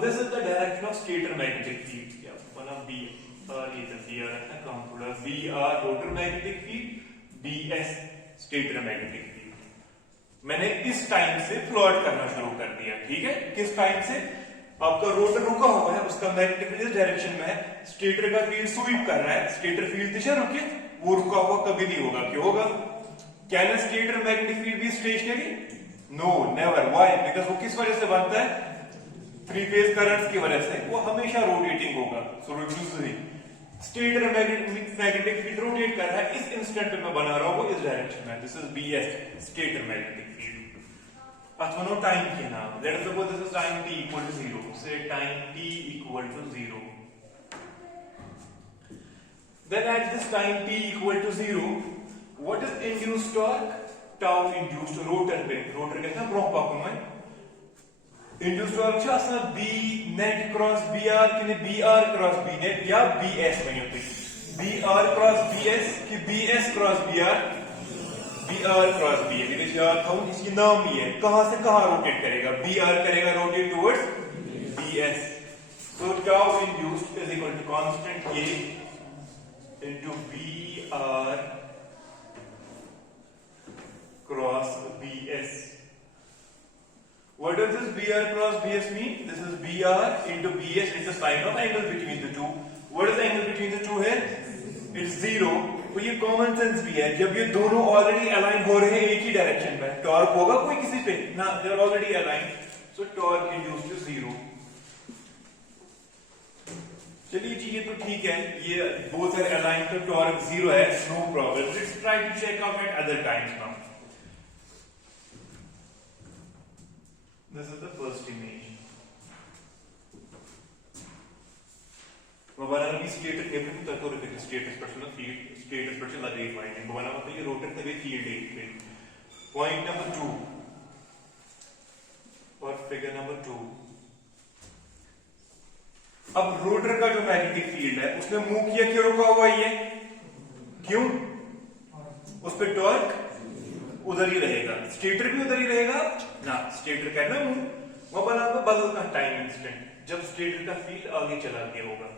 this is the direction of stator magnetic field. क्या बना B और ये तो B रखना काम थोड़ा B R rotor magnetic field, B S stator magnetic field. मैंने इस टाइम से प्लॉट करना शुरू कर दिया, ठीक है? किस टाइम से? आपका रोटर रुका हुआ है, उसका मैग्नेटिक फील्ड इस डायरेक्शन में है, स्टेटर का फील्ड स्वीप कर रहा है, स्टेटर फील्ड दिशा रुके, वो रुका हुआ कभी नहीं होगा, क्यों होगा? Can a stator magnetic field be stationary? No, never. Why? Because वो किस वजह से बनता है? थ्री फेज करंट्स की वजह से. वो हमेशा रोटेटिंग होगा. So reducing stator magnetic field rotate कर रहा है, इस इंस्टेंट पे मैं बना रहा हूं वो इस डायरेक्शन में. This is BS stator magnetic field. अथवा टाइम के नाम. Let us suppose this is time t equal to 0. से time t equal to 0. Then at this time t equal to 0, what is induced torque? Tau induced rotor पे. Rotor कहते हैं broke पापू में. Induced torque छ असना b net cross br कि br cross b net या bs में होती. br cross bs कि bs cross br, br cross b. ये याद था इसकी नाम ही है. कहां से कहां रोटेट करेगा? br करेगा rotate towards bs. So tau induced is equal to constant k into br cross bs. What does this br cross bs mean? This is br into bs. It's a sine of angle between the two. What is the angle between the two here? It's 0. तो ये common sense भी है. जब ये दोनों already align हो रहे हैं एक ही डायरेक्शन में, टॉर्क होगा कोई किसी पे ना. They are already align, so torque induced to 0. चलिए जी, ये तो ठीक है. ये बोथ आर अलाइन तो टॉर्क 0 है. No problem. Let's try to check out at other times now. This is the first image. बनाना भी स्टेटर केबल तो तो रिफिक status person field status person लगे पॉइंट बनाना मतलब ये रोटर तभी फील्ड है. पॉइंट नंबर 2 और फिगर नंबर 2. अब रोटर का जो मैग्नेटिक फील्ड है उसने मूव किया, क्यों रुका हुआ ये? क्यों? उस पे टॉर्क उधर ही रहेगा, स्टेटर भी उधर ही रहेगा ना. स्टेटर का ना मूव वो बना बदल का टाइम इंस्टेंट जब स्टेटर का फील्ड आगे चला गया होगा.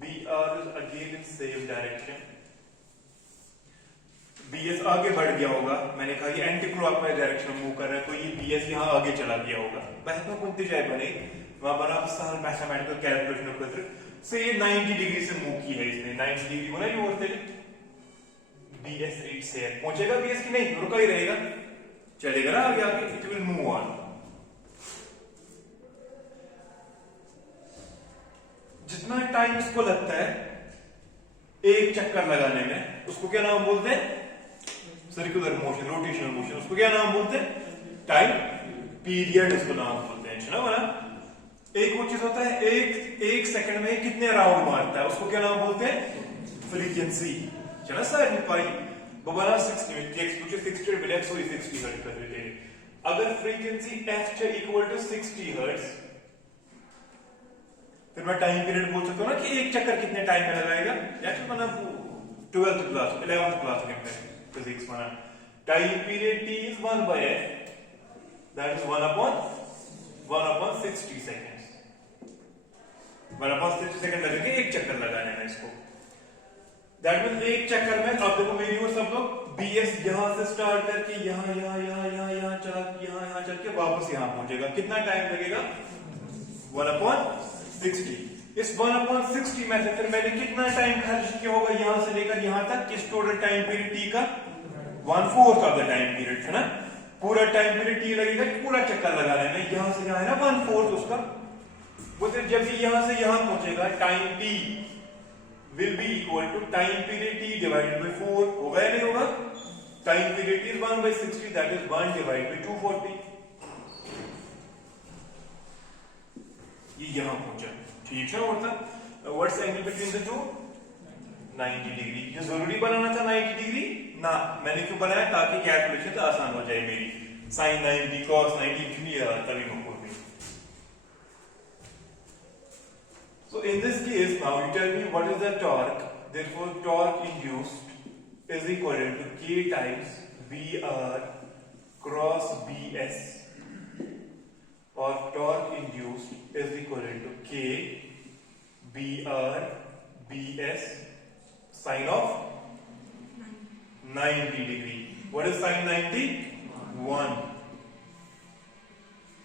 BR is again in same direction. BS आगे बढ़ गया होगा. मैंने कहा ये एंटी क्लॉकवाइज डायरेक्शन में मूव कर रहा है, तो ये BS यहाँ आगे चला गया होगा. बहता कुंती जाए बने वहां बना साल मैथमेटिकल कैलकुलेशन कर से ये 90 डिग्री से मूव की है इसने. 90 डिग्री होना ये और BS 8 से पहुंचेगा BS की नहीं, रुका ही रहेगा, चलेगा ना आगे आगे. It will move on. जितना टाइम इसको लगता है एक चक्कर लगाने में, उसको क्या नाम बोलते हैं? Circular motion, rotational motion. उसको क्या नाम बोलते हैं? टाइम पीरियड इसको नाम बोलते हैं. सुना ना? एक वो चीज होता है एक सेकंड में कितने राउंड मारता है, उसको क्या नाम बोलते हैं? फ्रीक्वेंसी. चला सर पाई बबला 60 एक्स 60 बिलेट सो 60 हर्ट्ज कर देते हैं. अगर frequency f equal to 60 hertz, फिर मैं टाइम पीरियड बोल सकता हूं ना कि एक चक्कर कितने टाइम में लगाएगा. जैसे मतलब 12th क्लास 11th क्लास में फिजिक्स माना time period t is 1 by f, that is 1 upon 60 seconds. 1 upon 60 second लगेंगे एक चक्कर लगाने में इसको. दैट मींस एक चक्कर में अब देखो मेरी और सब लोग BS यहां से स्टार्ट करके यहां चला यहां चल के वापस यहां पहुंचेगा. कितना टाइम लगेगा? 1 upon 60. इस 1 upon 60 में से फिर मैंने कितना टाइम खर्च किया होगा यहां से लेकर यहां तक? इस टोटल टाइम पीरियड t का 1/4 ऑफ द टाइम पीरियड है ना. पूरा टाइम पीरियड t लगेगा पूरा चक्कर लगाने में. यहां से यहां है ना 1/4 उसका. वो फिर जब ये यहां से यहां पहुंचेगा time t will be equal to time period t divided by 4. होगा या नहीं होगा? Time period t is 1 by 60, that is 1 divided by 240. ये यहां पहुंचा, ठीक है. होता what's angle between the two? 90 degree. ये जरूरी बनाना था 90 डिग्री ना. मैंने क्यों बनाया? ताकि कैलकुलेशन आसान हो जाए मेरी. sin 90 cos 90 क्लियर तभी मैं बोल. So in this case now you tell me what is the torque. Therefore torque induced is equal to k times BR cross BS or torque induced is equal to K BR BS sine of 90 degree. What is sine 90? 1.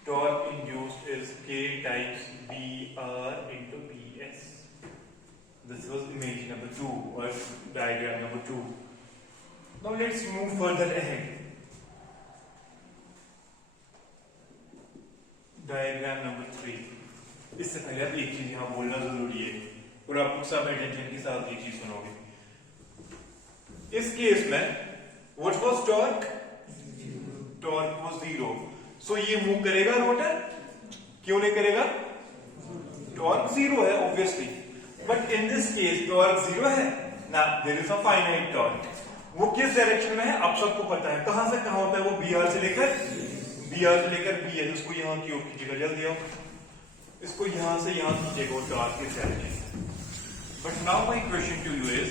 Torque induced is K times BR into BS. This was image number 2 or diagram number 2. Now let's move further ahead. Diagram number 3. इससे पहले आप एक चीज यहाँ बोलना जरूरी है और आप सब अटेंशन के साथ एक चीज सुनोगे. इस केस में what was torque? Torque was 0. So ये मूव करेगा रोटर? क्यों नहीं करेगा? Torque 0 है obviously. But in this case torque 0 है ना, there is a finite torque. वो किस डायरेक्शन में है आप सबको पता है. कहां से कहां होता है वो BR से लेकर BS. उसको यहां की ओर कीजिएगा जल्दी आओ. इसको यहां से यहां कीजिएगा वो टॉर्क किस direction. But now my question to you is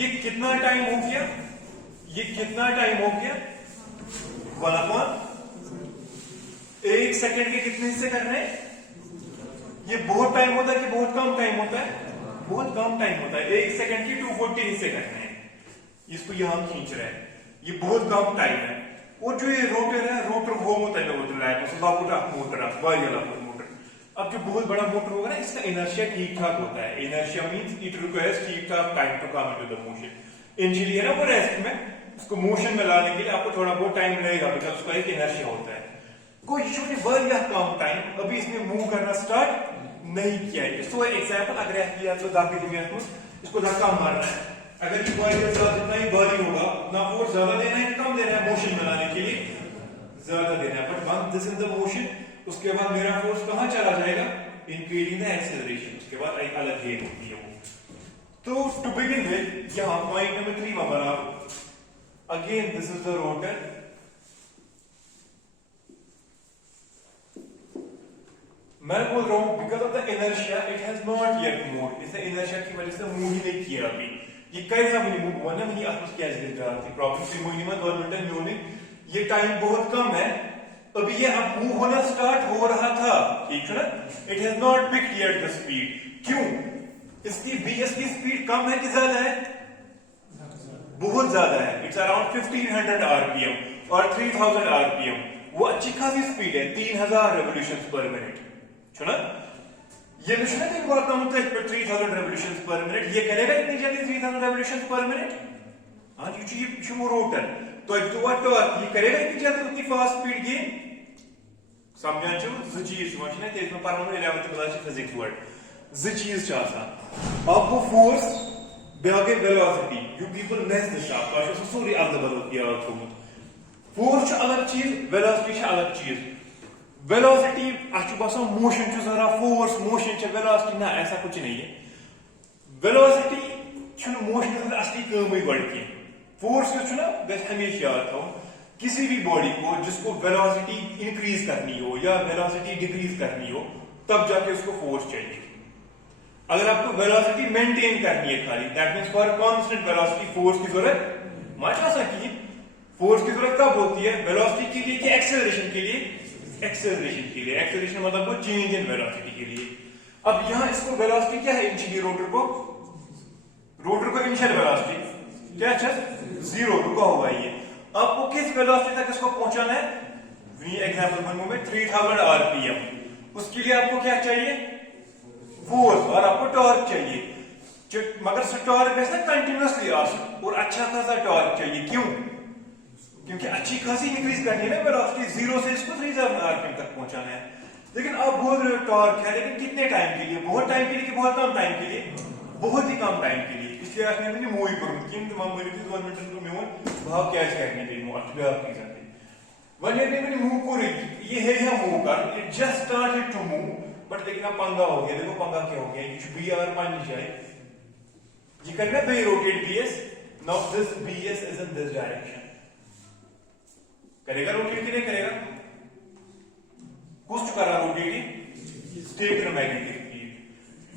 ये कितना टाइम हो गया? 1/1 सेकंड के कितने हिस्से करने हैं? ये बहुत टाइम होता है कि बहुत कम टाइम होता है? बहुत कम टाइम होता है. 1 सेकंड की 240 हिस्से करने हैं. इसको यहां खींच रहे हैं. ये बहुत कम टाइम है. और जो ये रोटर है रोटर वो होता है मोटर. अब जो बहुत बड़ा मोटर होगा ना इसका इनर्शिया ठीक ठाक होता है. इनर्शिया मींस इट रिक्वायर्स ठीक ठाक time to come into the motion. इंजरी है ना वो रेस्ट में, उसको मोशन में लाने के लिए आपको थोड़ा बहुत टाइम लगेगा बिकॉज़ उसका एक इनर्शिया होता है. कोई इशू नहीं, वर या कम टाइम. अभी इसने मूव करना स्टार्ट नहीं किया है. इसको एग्जांपल अगर किया तो दाखिल में इसको धक्का मारना है. अगर ये बॉडी के साथ जितना ही भारी होगा ना फोर्स ज्यादा देना है कम देना है मोशन में लाने के लिए ज्यादा देना है. But once this is the motion उसके बाद मेरा फोर्स कहां चला जाएगा? Increasing the acceleration. उसके बाद एक अलग गेन होती है वो. तो टू बिगिन विद यहां पॉइंट नंबर 3 में बना. Again this is the rotor. मैं बोल रहा हूं because of the inertia it has not yet moved. इसे इनर्शिया की वजह से मूव ही नहीं किया अभी. ये करेगा मुझे मूव हुआ ना मुझे आपको क्या चीज रहा थी प्रॉब्लम से मुझे में गवर्नमेंट न्यू ने ये टाइम बहुत कम है. अभी ये अब मूव होना स्टार्ट हो रहा था. ठीक है ना. It has not picked yet the speed. क्यों? इसकी बीएस की स्पीड कम है कि ज्यादा है? बहुत ज्यादा है. इट्स अराउंड 1500 आरपीएम और 3000 आरपीएम. वो अच्छी खासी स्पीड है. 3000 रेवोल्यूशंस पर मिनट. सुना ये मिशन है कि बहुत कम होता है 3000 रेवोल्यूशंस पर मिनट. ये करेगा इतनी जल्दी 3000 रेवोल्यूशंस पर मिनट? हां ये रोटर तो ये करेगा इतनी जल्दी उतनी फास्ट स्पीड गेन. समझान छ ज चीज मशीन है इसमें पढ़ना 11th क्लास फिजिक्स वर्ड. ज चीज छ आसान. आपको फोर्स बेगे velocity you people miss the shot. तो सॉरी अब बदल किया थोड़ा. फोर्स छ अलग चीज, वेलोसिटी छ अलग चीज. वेलोसिटी अच्छु बसान मोशन छ जरा फोर्स मोशन छ वेलोसिटी ना ऐसा कुछ नहीं है. वेलोसिटी छ मोशन से असली काम ही बढ़ती है. फोर्स छ ना बस हमेशा याद रखो किसी भी बॉडी को जिसको वेलोसिटी इंक्रीज करनी हो या वेलोसिटी डिक्रीज करनी हो तब जाके उसको फोर्स चाहिए. अगर आपको वेलोसिटी मेंटेन करनी है खाली that means for constant velocity force की जरूरत मत आ सकती. फोर्स की जरूरत कब होती है? वेलोसिटी के लिए कि एक्सेलरेशन के लिए? एक्सेलरेशन के लिए. एक्सेलरेशन मतलब वो चेंज इन वेलोसिटी के लिए. अब यहां इसको वेलोसिटी क्या है इनिशियली रोटर को इनिशियल वेलोसिटी क्या है? 0 रुका हुआ है ये. आपको किस वेलोसिटी तक इसको पहुंचाना है? वी एग्जांपल वन में 3000 आरपीएम. उसके लिए आपको क्या चाहिए? फोर्स और आपको टॉर्क चाहिए. मगर टॉर्क ऐसा कंटिन्यूअसली और अच्छा खासा टॉर्क चाहिए. क्यों? क्योंकि अच्छी खासी इंक्रीज करनी है ना वेलोसिटी. 0 से इसको 3000 आरपीएम तक पहुंचाना है. लेकिन आप बोल रहे हो टॉर्क है लेकिन कितने टाइम के लिए? बहुत टाइम के लिए कि बहुत कम टाइम के लिए? बहुत ही कम टाइम के लिए. इसलिए आज मैंने मूव ही करूं कि तमाम मेरी 2 मिनट को मैं भाव कैच करने के लिए अच्छी बात की जाती है. वन डे मैंने मूव को ये है या मूव कर it just started to move but लेकिन अब पंगा हो गया. देखो पंगा क्या हो गया. ये बीआर मान लीजिए ये करना है rotate BS. Now this BS is in this direction. करेगा रोटेट कि नहीं करेगा? कुछ करा रोटेट स्टेटर मैग्नेटिक फील्ड.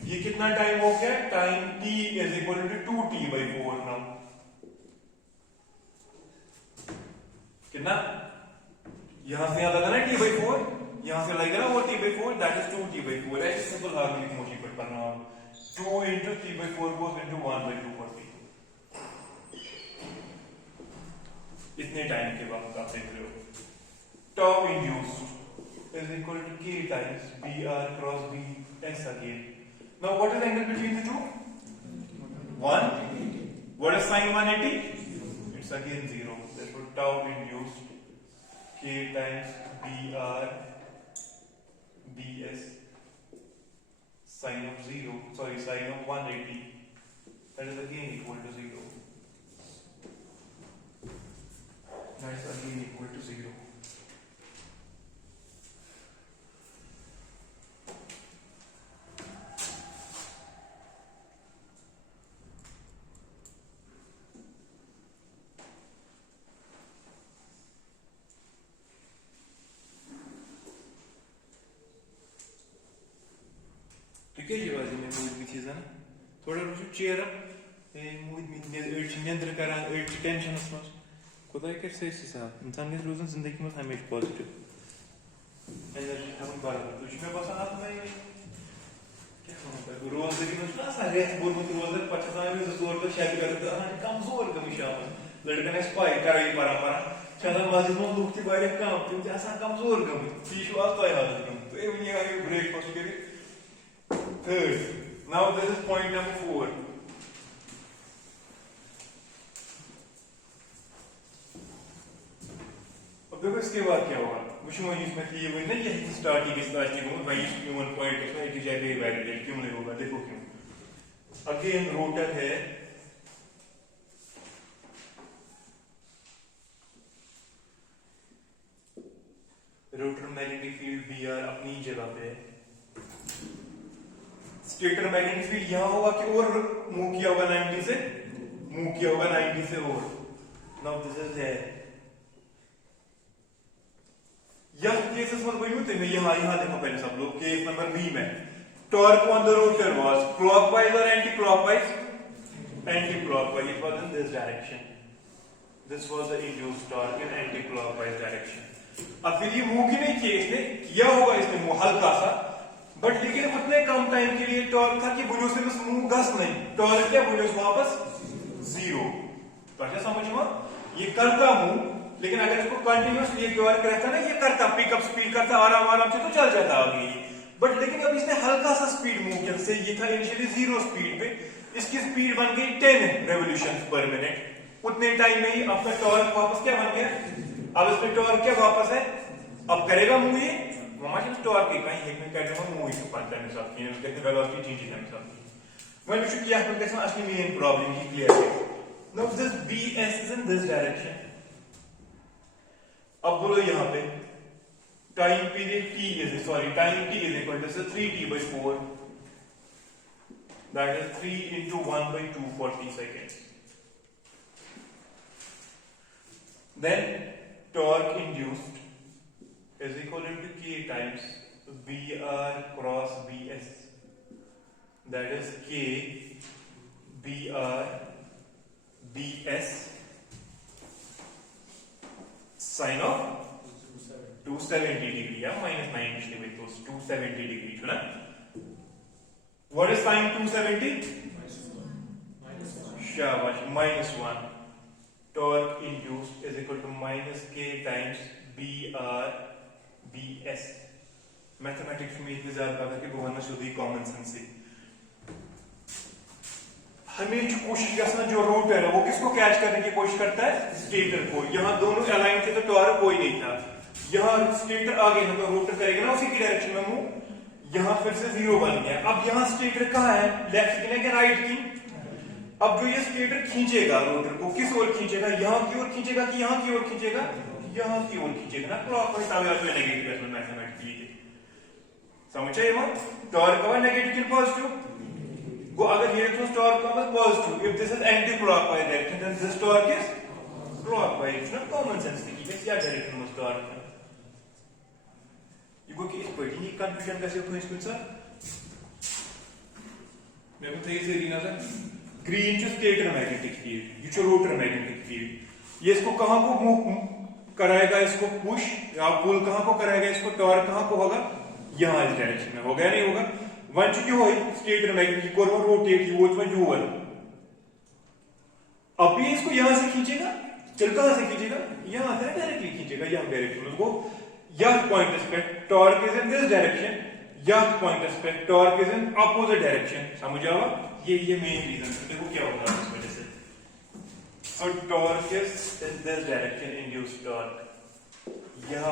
ये कितना टाइम हो गया? Time t is equal to 2t/4. Now कितना, यहां से यहां लगा ना t/4, यहां से लगेगा ना वो t/4, दैट इज 2t/4. ऐसे सिंपल हार्मोनिक मोशन पर करना है. 2 into t/4 goes into 1/2 for t. इतने टाइम के बाद आप देख रहे हो tau induced is equal to k times br cross bs again. Now what is the angle between the two? 1. What is sin 180? It's again 0. Therefore tau induced k times br bs sin of 180, that is again equal to 0. That is again equal to 0. क्या ये बाजी में mood में चीज़ है ना थोड़ा रुचि chair mood में नियंत्रण करान टेंशन मस खुदा कर से हिसाब इंसान के रोजन जिंदगी में हमेशा पॉजिटिव एनर्जी हम बराबर तुझ में बस आप में क्या होता है रोज दिन में ना सारे बोल मत रोज पचास में जोर तो शायद करते हैं कमजोर कमी शाम लड़के ने स्पाई कर रही परंपरा चला बाजी में लोग की बारे काम तुम ऐसा कमजोर कमी तीस वाला तो याद रखो तो ये नहीं है ब्रेकफास्ट के Third, now this is point number 4. अब देखो इसके बाद क्या होगा मुझे वही इसमें थी ये वही ना ये स्टार्ट की स्टार्ट की वो वही ह्यूमन पॉइंट इसमें एक जगह वैलिडेट क्यों नहीं होगा देखो क्यों अगेन रोटर है रोटर मैग्नेटिक फील्ड BR अपनी जगह पे है स्टेटर मैग्नेटिक फील्ड यहां होगा कि और मूव किया होगा 90 से और नाउ दिस इज है यह केसेस में वही होते हैं यहां देखो पहले सब लोग केस नंबर बी में torque on the rotor was clockwise और anti clockwise it was in this direction this was the induced torque in anti clockwise direction अब फिर ये मूव की नहीं किया इसने किया होगा इसने मूव हल्का सा बट लेकिन उतने कम टाइम के लिए टॉर्क था कि बुनियों से बस मूव गस नहीं टॉर्क क्या बुनियों से वापस 0 तो अच्छा समझो ये करता मूव लेकिन अगर इसको कंटिन्यूअसली ये टॉर्क रहता ना ये करता पिकअप स्पीड करता आराम से तो चल जाता आगे बट लेकिन अब इसने हल्का सा स्पीड मूव किया जैसे ये था इनिशियली 0 स्पीड पे इसकी स्पीड बन गई 10 रेवोल्यूशंस पर मिनट उतने टाइम में ही अपना टॉर्क वापस क्या बन गया अब इसमें टॉर्क क्या वापस है अब करेगा मूव ये Momentum torque कहीं एक में कहते हैं मूव इस पर टाइम साथ की कहते हैं वेलोसिटी चेंज टाइम साथ when we should किया हम कहते हैं असली मेन प्रॉब्लम ही क्लियर है now this BS is in this direction अब बोलो यहां पे time period T is equal to 3T/4 that is 3 into 1/2 40 seconds then torque induced is equal to K times BR cross BS that is K BR BS sin of 270 degree minus 90 with those 270 degree ना what is sin 270 शाबाश -1 torque induced is equal to minus K times BR BS mathematics में इतनी ज्यादा बात है कि बहुत शुद्ध ही कॉमन सेंस से हमें कोशिश करना जो रोटर है वो किसको कैच करने की कोशिश करता है स्टेटर को यहाँ दोनों अलाइन थे तो टॉर्क कोई नहीं था यहाँ स्टेटर आगे है तो रोटर करेगा ना उसी की डायरेक्शन में मूव यहाँ फिर से 0 बन गया अब यहाँ स्टेटर कहाँ है लेफ्ट की नहीं राइट की अब जो ये स्टेटर खींचेगा रोटर को किस ओर खींचेगा यहाँ की ओर खींचेगा कि यहाँ की ओर खींचेगा यहाँ की ओर खींचेगा ना क्लॉकवाइज आगे तो नेगेटिव है मैथमेटिकली समझे ये टॉर्क का नेगेटिव की पॉजिटिव वो अगर ये तो टॉर्क का positive if this is anti clockwise direction then this torque is clockwise it's not common sense की क्या डायरेक्शन में टॉर्क ये को कि इस पर ये कंफ्यूजन कैसे हो इसमें सर मैं भी सही से रीना सर ग्रीन जो स्टेटर मैग्नेटिक फील्ड ये जो रोटर मैग्नेटिक फील्ड ये इसको कहां को मूव कराएगा इसको पुश या पुल कहां को कराएगा इसको, टॉर्क कहां को होगा, यहां इस डायरेक्शन में होगा या नहीं होगा। वन चुकी हो स्टेट में कि कोरमा रोटेट यू में यूवर, अब ये इसको यहां से खींचेगा, चल कहां से खींचेगा, यहां से डायरेक्टली खींचेगा, यहां डायरेक्शन उसको यह point respect torque is in this direction, यह point respect torque is in opposite direction. समझ आवा, ये मेन रीजन है। देखो क्या होगा इस वजह से, so torque is in this direction, induced torque यह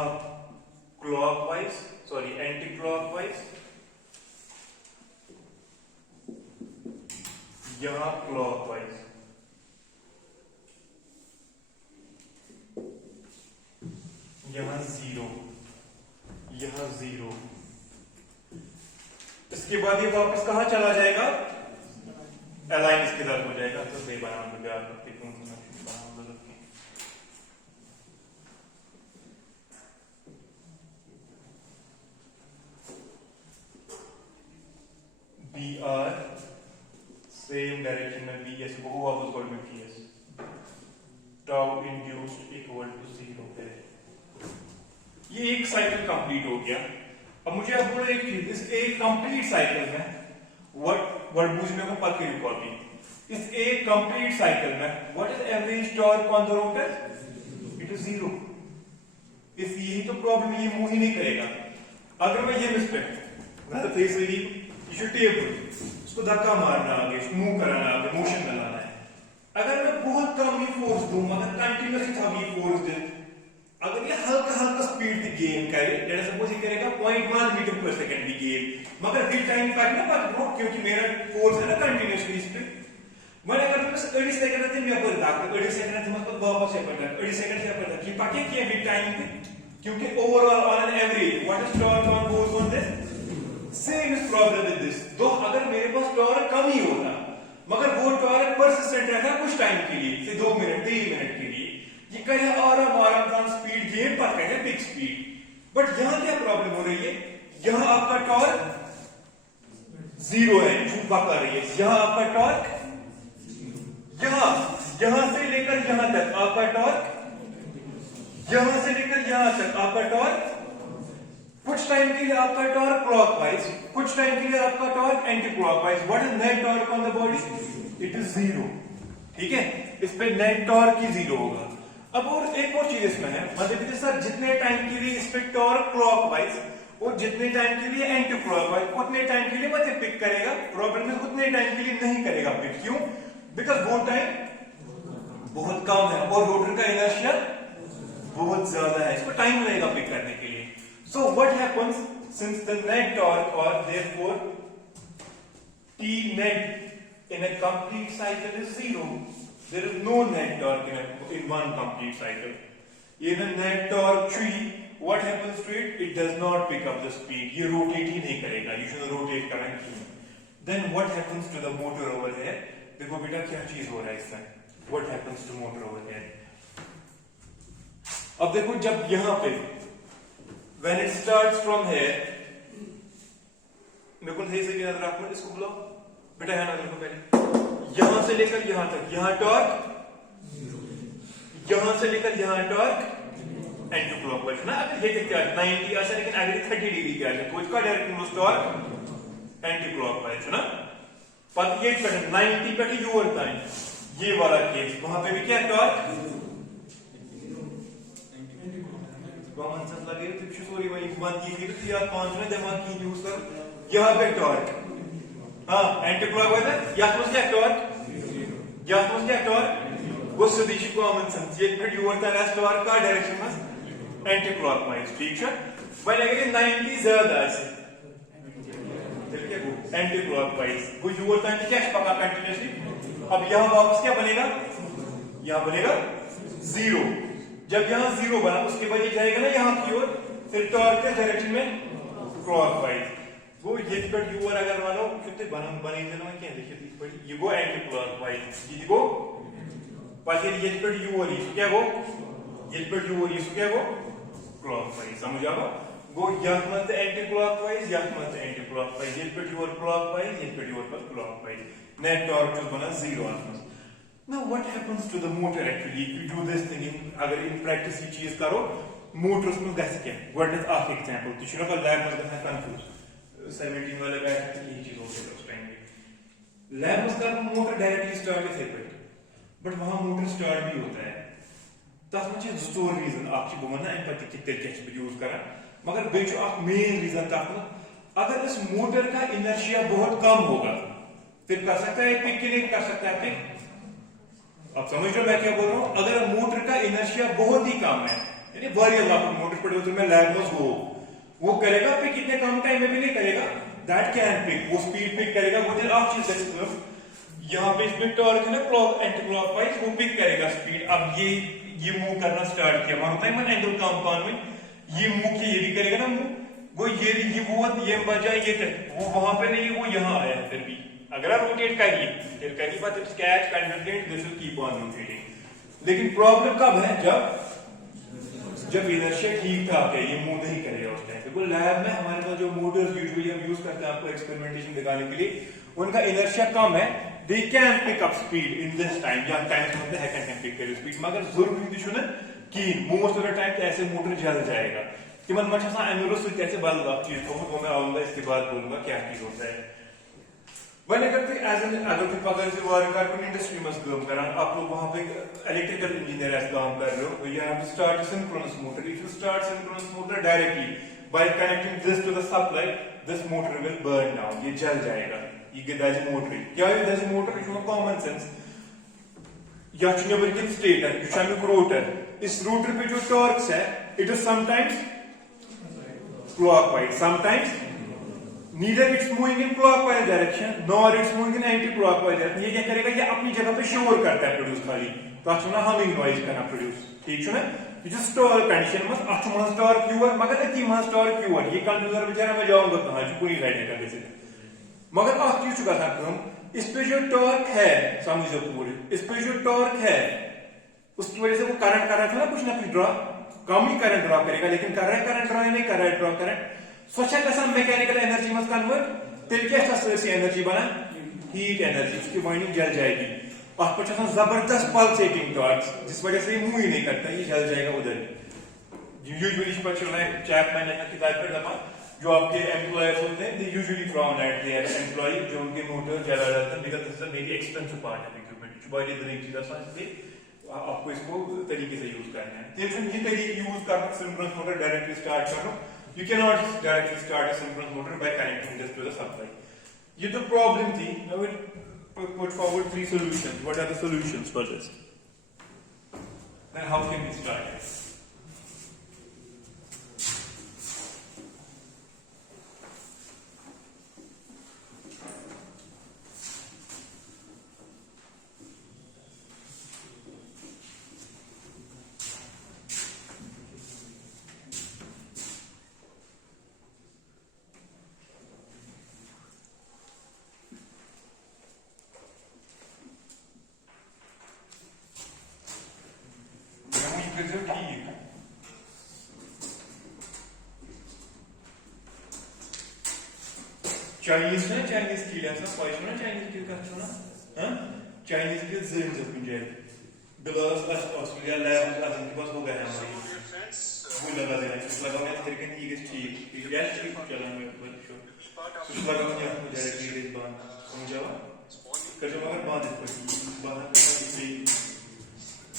clockwise sorry anti-clockwise, यह clockwise, यह जीरो, यह जीरो। इसके बाद ये वापस कहां चला जाएगा, अलाइन इसके साथ हो जाएगा। तो बे बनाम बी आर सेम डायरेक्शन में बी एस को वापस गोल में P S tau induced equal to 0 है। ये एक साइकिल कंप्लीट हो गया। अब मुझे आप बोलो एक चीज, इस एक कंप्लीट साइकिल में वर्ड बूझ में को पद की कॉपी, इस एक कंप्लीट साइकिल में what is average torque on the rotor, it is 0। इस यही तो प्रॉब्लम, ये मूव ही नहीं करेगा। अगर मैं ये मिस्टेक मैं तो फेस रही उसको धक्का मारना आगे, मूव कराना आगे, मोशन में लाना है। अगर मैं बहुत कम ही फोर्स दूं, मगर कंटिन्यूअसली था भी फोर्स दे, अगर ये हल्का हल्का स्पीड की गेन करे, जैसे सपोज ये करेगा 0.1 मीटर पर सेकंड की गेन, मगर फिर टाइम पैक ना बात करो, क्योंकि मेरा फोर्स है ना कंटिन्यूअसली इस पे। मैंने अगर तुम 30 सेकंड थे मैं बोल दाग 30 सेकंड तुम उसको वापस से पढ़ना 30 सेकंड से पढ़ना कि पाके किया भी टाइम पे, क्योंकि overall on an average what is torque on force on this, same is problem with this. तो अगर मेरे पास टॉर्क कम ही होता, मगर वो टॉर्क परसिस्टेंट रहता कुछ टाइम के लिए, से 2 मिनट 3 मिनट के लिए, ये कहे आराम स्पीड गेन पर कहे बिग स्पीड। बट यहां क्या प्रॉब्लम हो रही है, यहां आपका टॉर्क 0 है, झूठ बात कर रही है। यहां आपका टॉर्क यहां से लेकर यहां तक आपका टॉर्क, यहां से लेकर यहां तक आपका टॉर्क, कुछ टाइम के लिए आपका टॉर्क क्लॉकवाइज, कुछ टाइम के लिए आपका torque anti clockwise. What is net torque on the body, it is 0। ठीक है, इस पे नेट टॉर्क ही 0 होगा। अब और एक और चीज इसमें है, मतलब कि सर जितने टाइम के लिए इस पे टॉर्क क्लॉकवाइज और जितने टाइम के लिए एंटी क्लॉकवाइज, उतने टाइम के लिए मतलब पिक करेगा, प्रॉब्लम है उतने टाइम के लिए नहीं करेगा पिक। क्यों, बिकॉज वो टाइम बहुत कम है और रोटर का इनर्शिया बहुत ज्यादा है, इसको टाइम लगेगा पिक करने के लिए। So what happens since the net torque or therefore T net in a complete cycle is 0, there is no net torque in one complete cycle. In a net torque tree, what happens to it? It does not pick up the speed. ये rotate ही नहीं करेगा, you should rotate करना क्यों? Then what happens to the motor over here? देखो बेटा क्या चीज हो रहा है इसमें, what happens to motor over here? अब देखो जब यहां पे when it starts from here, मेरे को सही से याद रखना, इसको बुलाओ बेटा, है ना, देखो पहले यहां से लेकर यहां तक, यहां टॉर्क, यहां से लेकर यहां टॉर्क एंटी क्लॉकवाइज ना। अगर ये देखते हैं 90 ऐसा, लेकिन अगर 30 डिग्री के आगे कुछ का डायरेक्शन उस टॉर्क एंटी क्लॉकवाइज ना, पर ये 90 पे यूर टाइम, ये वाला केस वहां पे भी क्या टॉर्क कॉमन सेंस लगे तो सॉरी भाई बात की थी यार 5 में दिमाग की यूज कर, यहां पे टॉर्क एंटी क्लॉकवाइज है, यहां पर क्या टॉर्क, यहां पर क्या टॉर्क, वो सदीशी कॉमन सेंस ये फिर यूर था रेस्ट टॉर्क का डायरेक्शन में एंटी क्लॉकवाइज। ठीक है भाई, अगर 90 ज्यादा ऐसे देखिए वो एंटी क्लॉकवाइज, वो यूर था क्या पका कंटीन्यूअसली। अब यहां वापस क्या बनेगा, यहां बनेगा 0। जब यहां 0 बना उसके बाद ये जाएगा ना यहां की ओर, फिर टॉर्क के डायरेक्शन में क्लॉकवाइज। वो ये पर यूर अगर मानो कितने बने देना मैं क्या देखिए पड़ी, ये वो एंटी क्लॉकवाइज, ये को पाछे ये पर यूर ही क्या वो, ये पर यूर ही क्या वो क्लॉकवाइज। समझ आवा, वो यहां मत एंटी क्लॉकवाइज, यहां मत एंटी क्लॉकवाइज, ये पर यूर क्लॉकवाइज, ये पर यूर पर क्लॉकवाइज, नेट टॉर्क जो बना 0 आसपास। Now what happens to the motor actually if you do this thing in अगर in practice ये चीज करो motors में गैस क्या गोडनेस आख एग्जांपल तो शुरू का लैब में गैस कंफ्यूज 17 वाला गैस ये चीज होती है उस टाइम पे लैब में कर मोटर डायरेक्टली स्टार्ट कैसे करते बट वहां मोटर स्टार्ट भी होता है तब मुझे दो रीजन आपकी बोलना है पति कितने कैच भी यूज करा मगर बेचो आप मेन रीजन तक अगर इस मोटर का इनर्शिया बहुत कम होगा फिर कर सकता है पिक के लिए कर सकता है पिक आप समझ रहे हो मैं क्या बोल रहा हूं अगर मोटर का इनर्शिया बहुत ही कम है यानी वेरिएबल आप मोटर प्रोड्यूसर में लैब में वो करेगा पिक कितने कम टाइम में भी नहीं करेगा दैट कैन पिक वो स्पीड पिक करेगा वो जो आप चीज यहां पे इसमें टॉर्क है ना क्लॉक एंटी क्लॉकवाइज वो पिक करेगा स्पीड अब ये मूव करना स्टार्ट किया मानता है मन एंगल कंपाउंड में ये मूव किया ये भी करेगा ना मूव वो ये बजाय ये वो वहां पे नहीं वो यहां आया फिर भी अगर आप रोटेट करिए but it's catch convergent this will keep on rotating लेकिन प्रॉब्लम कब है जब इनर्शिया ठीक ठाक है ये मूव नहीं करेगा उस टाइम पे वो लैब में हमारे पास जो मोटर्स यूजुअली हम यूज करते हैं आपको एक्सपेरिमेंटेशन दिखाने के लिए उनका इनर्शिया कम है they can pick up speed in this time या टाइम से मतलब है कैन पिक करें स्पीड मगर जरूरी दिशु ना कि मोस्ट ऑफ द टाइम ऐसे मोटर जल जाएगा कि मन मचा सा एनुरस कैसे बल आप चीज को मैं आऊंगा इसके बाद बोलूंगा क्या चीज होता है वने करते अगर फिर अगर से वर्क कार्बन इंडस्ट्री में काम करा आप लोग वहां पे इलेक्ट्रिकल इंजीनियर ऐसे काम कर रहे हो तो you have to start synchronous motor if you start synchronous motor directly by connecting this to the supply this motor will burn down ये जल जाएगा ये गिदाज मोटर क्या है गिदाज मोटर इज कॉमन सेंस या चुने के स्टेटर ये शामिल रोटर इस रोटर पे जो टॉर्क्स है it is sometimes clockwise sometimes neither it's moving in clockwise direction nor it's moving in anti-clockwise direction ये क्या करेगा ये अपनी जगह पे शोर करता है प्रोड्यूस खाली तो आप सुना हमिंग नॉइज करना प्रोड्यूस ठीक है ना ये जो स्टॉल कंडीशन में अच्छा मन स्टॉल क्यूअर मगर ये तीन मन स्टॉल क्यूअर ये कंट्रोलर बेचारा मैं जाऊंगा कहां जो पूरी राइड का कैसे मगर आप क्यों चुका था हम इस पे जो टॉर्क है समझो पूरी इस पे जो टॉर्क है उसकी वजह से वो करंट कर रहा था ना कुछ ड्रॉ कम ही करंट ड्रॉ करेगा लेकिन कर रहा है करंट ड्रॉ नहीं कर रहा है ड्रॉ करंट स्वच्छ कसम मैकेनिकल एनर्जी मत कन्वर्ट तेल क्या से एनर्जी बना हीट एनर्जी उसकी वाइंडिंग जल जाएगी और कुछ ऐसा जबरदस्त पल्सेटिंग टॉर्च जिस वजह से ये मूव ही नहीं करता ये जल जाएगा उधर यूजुअली पर चल रहा है चैपमैन ने किताब पर दफा जो आपके एम्प्लॉयर्स होते हैं they usually frown at their employ जो उनके मोटर जला जाता है because this is a very expensive part of equipment जो बाय द चीज आसान से आपको इसको तरीके से यूज करना है तो ये तरीके यूज करना सिंक्रोनस मोटर डायरेक्टली स्टार्ट करो You cannot directly start a synchronous motor by connecting this to the supply. ये तो problem थी. Now we'll put forward 3 solutions. What are the solutions for this? Then how can we start it? Chinese skill ऐसा पाइश में Chinese skill का सुना हाँ Chinese skill ज़रूर ज़रूर जाए बिलास ऑस्ट्रेलिया लैब आज इनके पास हो गया है हमारी वो लगा देना कुछ लगा मैं फिर कहीं ये ठीक यार ठीक चला मैं शो कुछ लगा मैं आपको डायरेक्टली इस बात समझावा कर जो मगर बात करना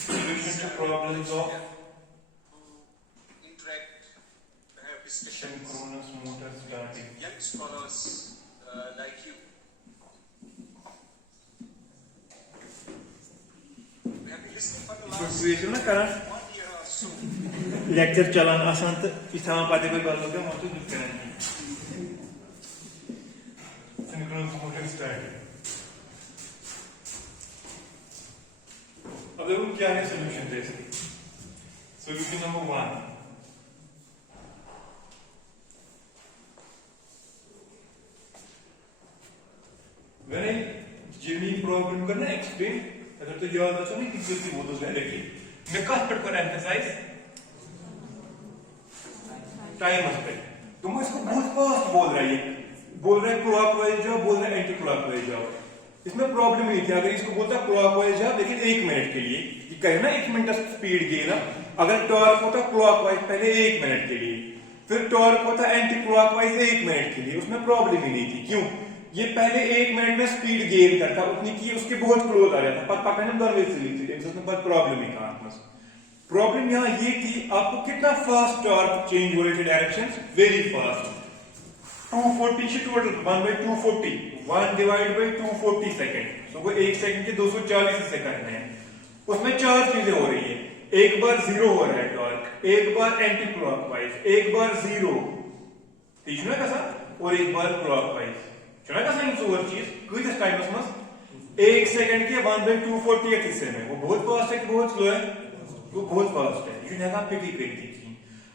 solution to problems of synchronous motor starting young scholars like you have been listening for the last ना करा लेक्चर चलाना आसान तो इतना पाते कोई बात होगा मत दुख करना सिंक्रोनस मोटर स्टार्ट अब देखो क्या है सॉल्यूशन थे इसकी solution number 1 when I Jimmy problem करना explain अगर तो याद अच्छा नहीं किसी से वो तो डायरेक्टली मैं कहाँ पर कर emphasize टाइम एस्पेक्ट तुम इसको बहुत फास्ट बोल रहा है क्लॉकवाइज जाओ बोल रहा है एंटी क्लॉकवाइज जाओ इसमें प्रॉब्लम नहीं थी अगर इसको बोलता क्लॉकवाइज जा लेकिन 1 मिनट के लिए, ये कहे ना 1 मिनट स्पीड गेन। अगर टॉर्क होता क्लॉकवाइज पहले 1 मिनट के लिए, फिर टॉर्क होता एंटी क्लॉकवाइज 1 मिनट के लिए, उसमें प्रॉब्लम ही नहीं थी। क्यों? ये पहले 1 मिनट में स्पीड गेन करता उतनी की उसके बहुत क्लोज आ जाता, पर पकड़ने दरवेज उसमें पर प्रॉब्लम ही कहां। प्रॉब्लम यहां ये थी आपको कितना फास्ट टॉर्क चेंज हो रहे थे डायरेक्शन, वेरी फास्ट। 240 से टोटल 1/240, 1 डिवाइड बाई 240 सेकंड, सो वो 1 सेकंड के 240 हिस्से करने हैं। उसमें 4 चीजें हो रही है, एक बार 0 हो रहा है टॉर्क, एक बार एंटी क्लॉकवाइज, एक बार 0 ठीक है कैसा, और एक बार क्लॉकवाइज चुना कैसा। इन सोवर चीज किस टाइम में 1 सेकंड के 1/240 हिस्से में, वो बहुत फास्ट है कि बहुत स्लो है, वो बहुत फास्ट है। ये जगह पे की गई थी।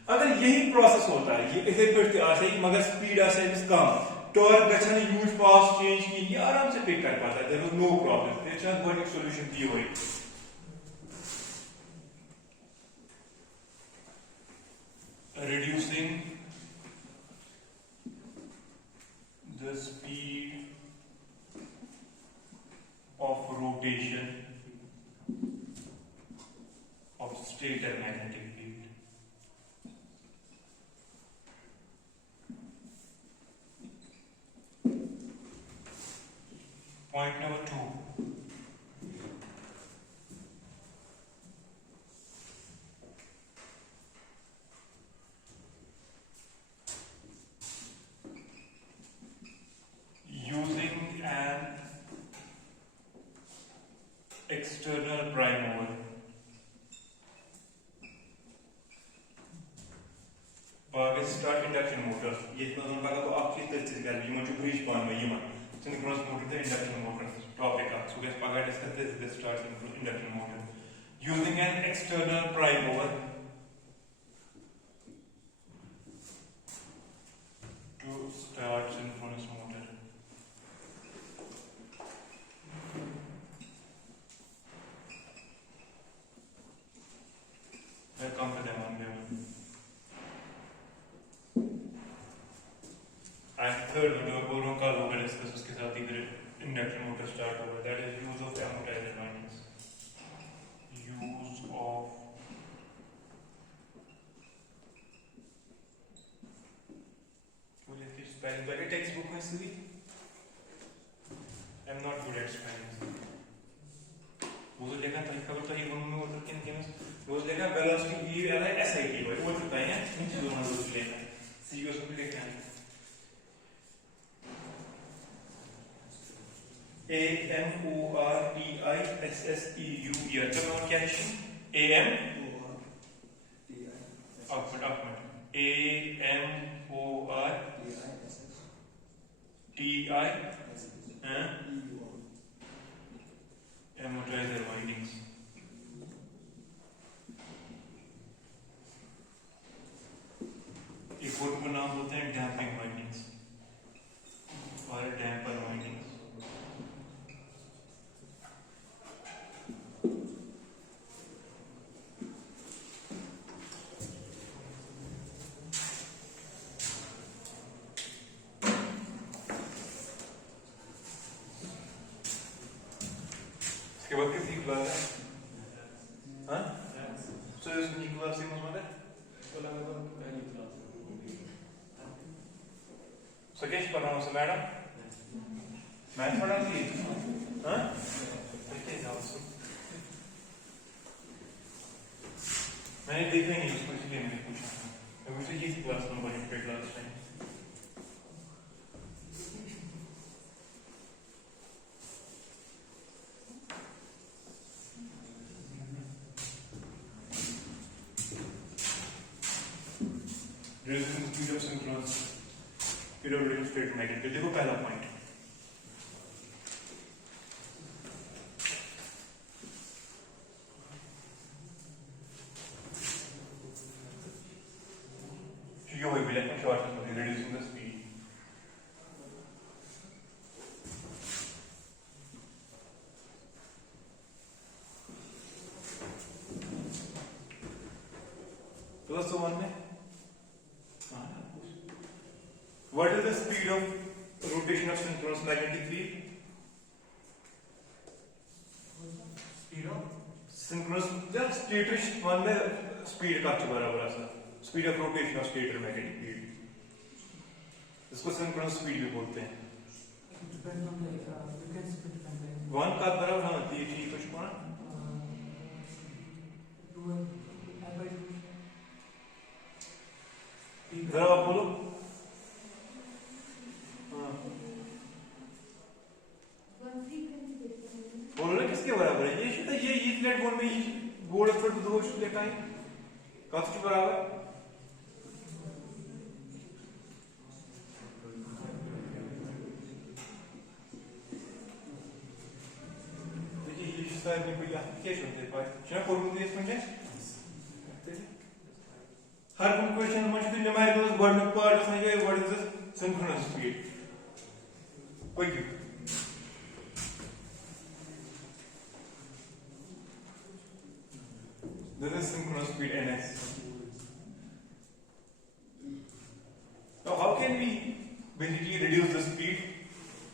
अगर यही प्रोसेस होता है, ये इसे पे आसे मगर स्पीड आसे कम, टॉर्क गछन यूज फास्ट चेंज की, ये आराम से पिक कर पाता है, there is no problem. It's a good solution दी हुई। Reducing the speed of rotation of stator magnetic field. Point number 2. Using an external prime mover. Baga start induction motor. ये तो बागा तो आप चीज तस्वीर कर ली मुझे ब्रिज पान में ये मान synchronous motor the induction motor topic का so guys baga discuss this start synchronous induction motor using an external prime mover to start synchronous motor. I'll come to them on there. And third video बोल रहा हूँ कल होगा discuss, उसके साथ ही फिर इंडक्शन मोटर स्टार्ट होगा, that is use of amortisseur windings. Use of मुझे इसकी स्पेलिंग पहले टेक्स्ट बुक में see, I am not good at spelling. वो तो देखा था खबर तो ये में होता किन किन रोज देखा वेलोसिटी वी वाला एसआईटी भाई वो चुका है इन चीजों में रोज लेना सीओ सब लिखना है। AMORTISSEU ये अच्छा और क्या है AM output output AMORTI amortisseur windings. एक और का नाम होता है डैम्पिंग वाइंडिंग्स और डैम्पर वाइंडिंग्स। इसके बाद किसी क्लास है हाँ सो इसकी क्लास से मुझे सकेश पढ़ रहा हूँ से मैडम मैथ पढ़ा थी हाँ मैंने देखा ही नहीं उसको इसलिए मैंने पूछा मैं मुझसे ये क्लास में बड़ी class time reducing the speed of synchronous speed of reduced state magnetic। देखो पहला पॉइंट ये वही बिल्कुल शॉर्ट है reducing the speed plus one में what is the speed of rotation of synchronous magnetic field synchronous या स्टेटर वन में speed का बराबर आसा speed of rotation of stator magnetic field, इसको सिंक्रोनस स्पीड भी बोलते हैं। वन का बराबर हाँ टी टी कुछ कौन जरा आप बोलो। बोलो ना किसके बराबर है ये प्लेट बोल में ये गोल्ड पर दो लेखा है किसके बराबर देखिए ये सर में कोई एप्लीकेशन होते पास क्या करूं तो इसमें क्या हर कोई क्वेश्चन में जो न्यूमेरिकल वर्ड में पार्ट है ये what is the synchronous speed कोई this is synchronous speed ns. Now how can we basically reduce the speed?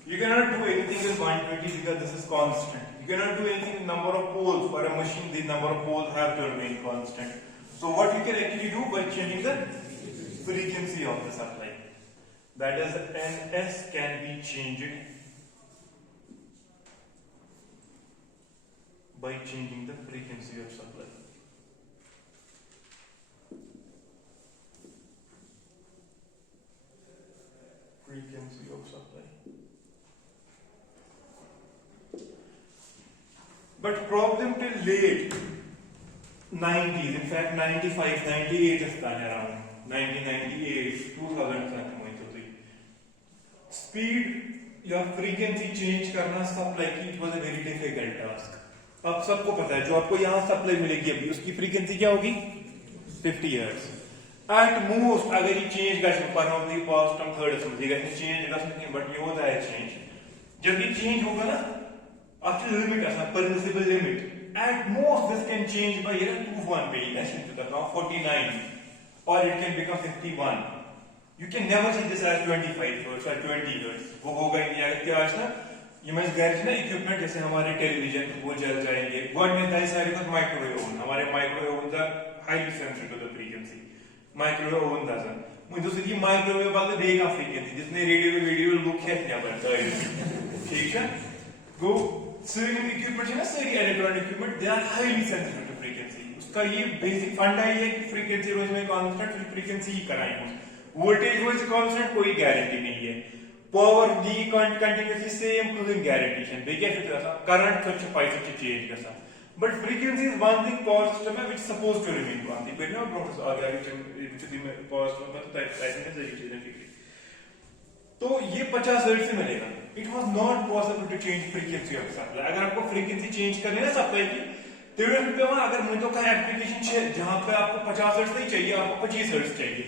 You cannot do anything with 120 because this is constant. You cannot do anything with number of poles. For a machine the number of poles have to remain constant. So what you can actually do by changing the frequency of the supply, that is ns can be changed by changing the frequency of supply. Frequency of supply. But problem till late 90s, in fact 95, 98 is done around 1998, 2000 तक हुई तो थी। Speed या frequency change करना supply की it was a very difficult task. अब सबको पता है जो आपको यहाँ supply मिलेगी अभी उसकी frequency क्या होगी 50 Hz. At most अगर ये change गश में परमानेंटली पास टर्म थर्ड समझिए गश change गश में बट ये होता है change जब ये change होगा ना after limit ऐसा permissible limit at most this can change by 2 पे गश में तो 49 or it can become 51. You can never see this as 25 Hz or 20 Hz. वो होगा ही नहीं अगर क्या आज ना ये मैं गैरेज ना इक्विपमेंट जैसे हमारे टेलीविजन वो जल जाएंगे गवर्नमेंट दाई सारे को माइक्रोवेव ओवन हमारे माइक्रोवेव ओवन का highly sensitive to the frequency microwave oven दासन मुझे तो ये माइक्रोवेव वाले देगा फ्रीक्वेंसी जिसने रेडियो वीडियो लुक है क्या बनता है ठीक है गो सारी इक्विपमेंट है ना सारी electronic equipment they are highly sensitive to frequency उसका ये बेसिक फंडा ही है कि फ्रीक्वेंसी रोज में कांस्टेंट फ्रीक्वेंसी ही कराएंगे वोल्टेज रोज कांस्टेंट कोई गारंटी नहीं है पावर दी कंटिन्यूअसली सेम कोई गारंटी है देखिए फिर ऐसा करंट कुछ पाइस चेंज करता but frequency is one thing power system है which is supposed to remain one thing but now process आ गया which the power system का तो I think is a चीज है तो ये 50 हर्ट्ज से मिलेगा it was not possible to change frequency of supply अगर आपको frequency change करनी है सप्लाई की तो अगर मुझे तो कहीं एप्लीकेशन है जहां पे आपको 50 हर्ट्ज नहीं चाहिए आपको 25 हर्ट्ज चाहिए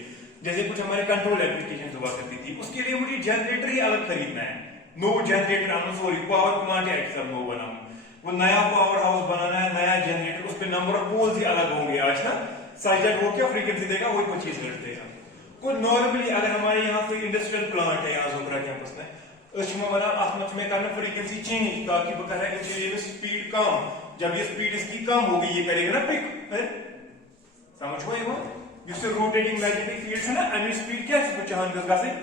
जैसे कुछ हमारे कंट्रोल एप्लीकेशन हुआ करती थी उसके लिए मुझे जनरेटर ही अलग खरीदना है नो जनरेटर आना सॉरी पावर प्लांट है एक्सेल नो बनाऊं वो नया पावर हाउस बनाना है नया जनरेटर उस पे नंबर ऑफ पोल्स ही अलग होंगे आज ना साइजर वो क्या फ्रीक्वेंसी देगा वही 25 हर्ट्ज देगा को नॉर्मली अगर हमारे यहाँ कोई इंडस्ट्रियल प्लांट है यहाँ जोगरा कैंपस में उसमें बना आसमान में करना फ्रीक्वेंसी चेंज ताकि वो करे कि स्पीड कम जब ये स्पीड इसकी कम होगी ये करेगा ना पिक समझ गए वो जिससे रोटेटिंग मैग्नेटिक फील्ड है ना एमी स्पीड क्या है चाहन गज से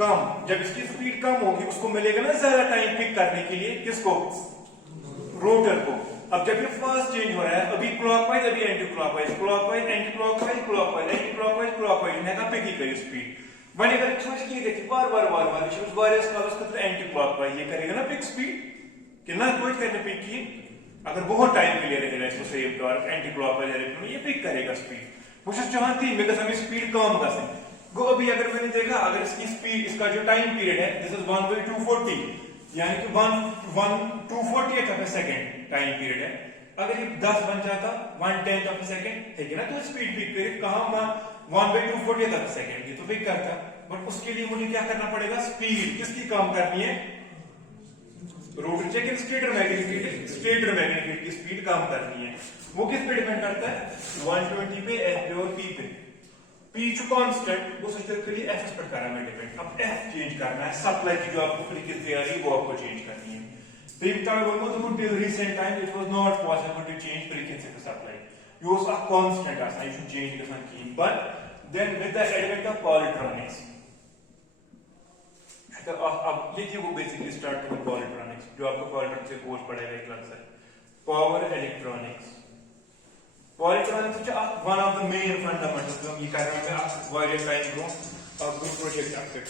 कम जब इसकी स्पीड कम होगी उसको मिलेगा ना ज्यादा टाइम पिक करने के लिए किसको रोटर को अब जब ये फास्ट चेंज हो रहा है अभी क्लॉकवाइज अभी anti clockwise clockwise anti clockwise clockwise anti clockwise clockwise ने का पिक ही करी स्पीड वने अगर सोच की देखिए बार-बार इस वायरस का उसका एंटी क्लॉकवाइज ये करेगा ना पिक स्पीड कितना कोई करने पिक की अगर बहुत टाइम के लिए रहेगा इसको save torque anti clockwise electron ये पिक करेगा स्पीड वो चाहती है बिकॉज़ हमें स्पीड कम कर सके गो अभी अगर मैंने देखा अगर इसकी स्पीड इसका जो टाइम पीरियड है दिस इज 1/240 यानी कि 1/240th of a second time period है अगर ये 10 बन जाता 1/10th ऑफ अ सेकंड ठीक है ना तो स्पीड पिक करे कहां 1/240th ऑफ अ सेकंड ये तो पिक करता बट उसके लिए मुझे क्या करना पड़ेगा स्पीड किसकी कम करनी है रोटर चेक स्टेटर मैग्नेटिक की स्पीड कम करनी है वो किस पे डिपेंड करता है 120 पे एफ पे और पी पे पी जो कांस्टेंट वो सिस्टम के लिए एफ पर पैरामीटर डिपेंड अब एफ चेंज करना है सप्लाई की जो आपको फ्रीक्वेंसी आ रही है वो आपको चेंज करनी है Till recent time it was not possible to change frequency to supply. Use a constant as I should change the key. But then with the advent of polytronics, अब ये वो basically start with polytronics. जो आपको polytronics से course पढ़ेगा एक class है. Power electronics. Polytronics is one of the main fundamentals. जो हम ये कर रहे हैं various time को अब group project आपके.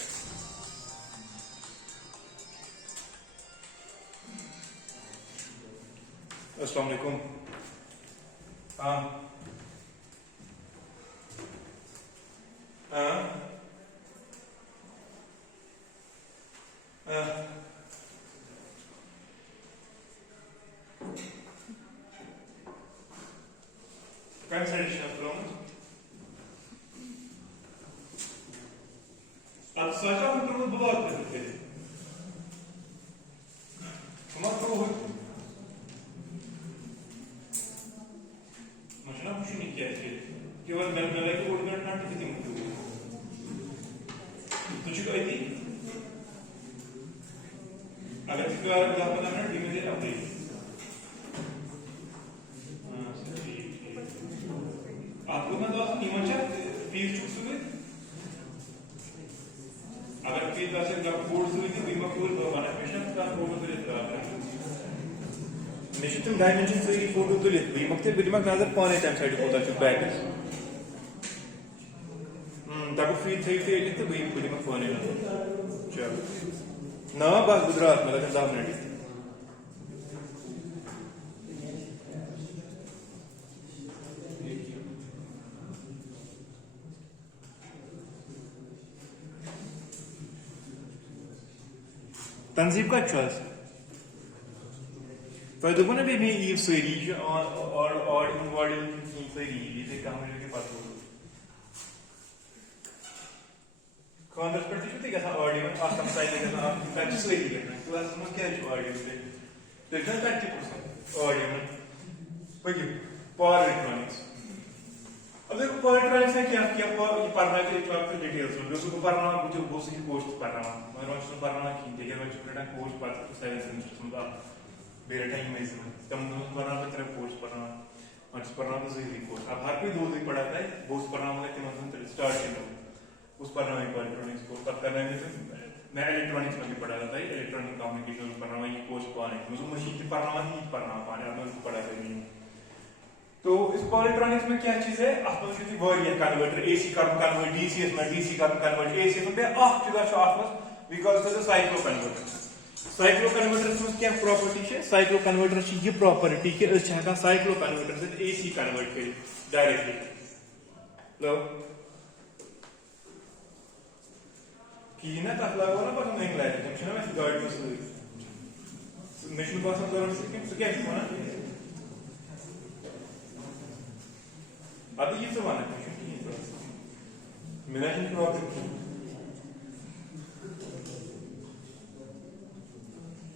अस्सलाम वालेकुम. Consideration of problems. От сначала мы было ответили. Смотрю. Машина вообще не тянет. केवल मैं लाइक बोर्ड में ना किसी मुझे तुझे कोई थी अगर किसी बार आप पता ना टीम में आप नहीं आपको मैं तो टीम अच्छा फीस चूस हुए अगर फीस वैसे जब बोर्ड हुई थी बीमा पूल बना मिशन का फोटो तो लेता है मिशन तुम डायमेंशन से ही फोटो तो लेते बीमा के बीमा का नजर पाने टाइम साइड होता है बैक ताकि फ्री थे तो वही पूरी में फोन है चलो ना बस गुजरात में लगन 10 मिनट तंजीब का चॉइस तो दोनों ने भी ये सही और इनवर्ड सही ये काम है के पास Congress particularly gets an audience or some side like an legislative class must get audience. There's not 50% audience. But you power electronics. अब देखो power electronics में क्या किया ये पढ़ना के लिए आपको डिटेल्स में जो पढ़ना मुझे वो सही कोर्स पढ़ना मैं रोज तो पढ़ना की देखिए मैं छोटा कोर्स पढ़ता तो 7 सेमेस्टर समझा मेरा टाइम में इसमें कम पढ़ना तो तेरा कोर्स पढ़ना और पढ़ना तो सही कोर्स अब हर कोई दो दिन पढ़ाता है वो पढ़ना होगा कि मतलब स्टार्ट ही उस पर ना इलेक्ट्रॉनिक्स कोर्स पर करने में मैं इलेक्ट्रॉनिक्स में भी पढ़ा था इलेक्ट्रॉनिक कम्युनिकेशन में पढ़ना ये कोर्स पाने मुझे मशीन पे पढ़ना ही पढ़ना पाने मैं उसको पढ़ा नहीं तो इस इलेक्ट्रॉनिक्स में क्या चीज है आपको जो वारियर converter AC convert DC convert AC में आख चीज आत्मस बिकॉज़ द साइक्लो कन्वर्टर में क्या प्रॉपर्टी है साइक्लो कन्वर्टर ये प्रॉपर्टी के हेका साइक्लो कन्वर्टर से एसी कन्वर्ट कर डायरेक्टली लो कि ना तक लागो ना पर नहीं लाइट हम छना में गाइड में से मिशन पास हम जरूर से क्या है ना अब ये तो माना मेरा ही प्रॉब्लम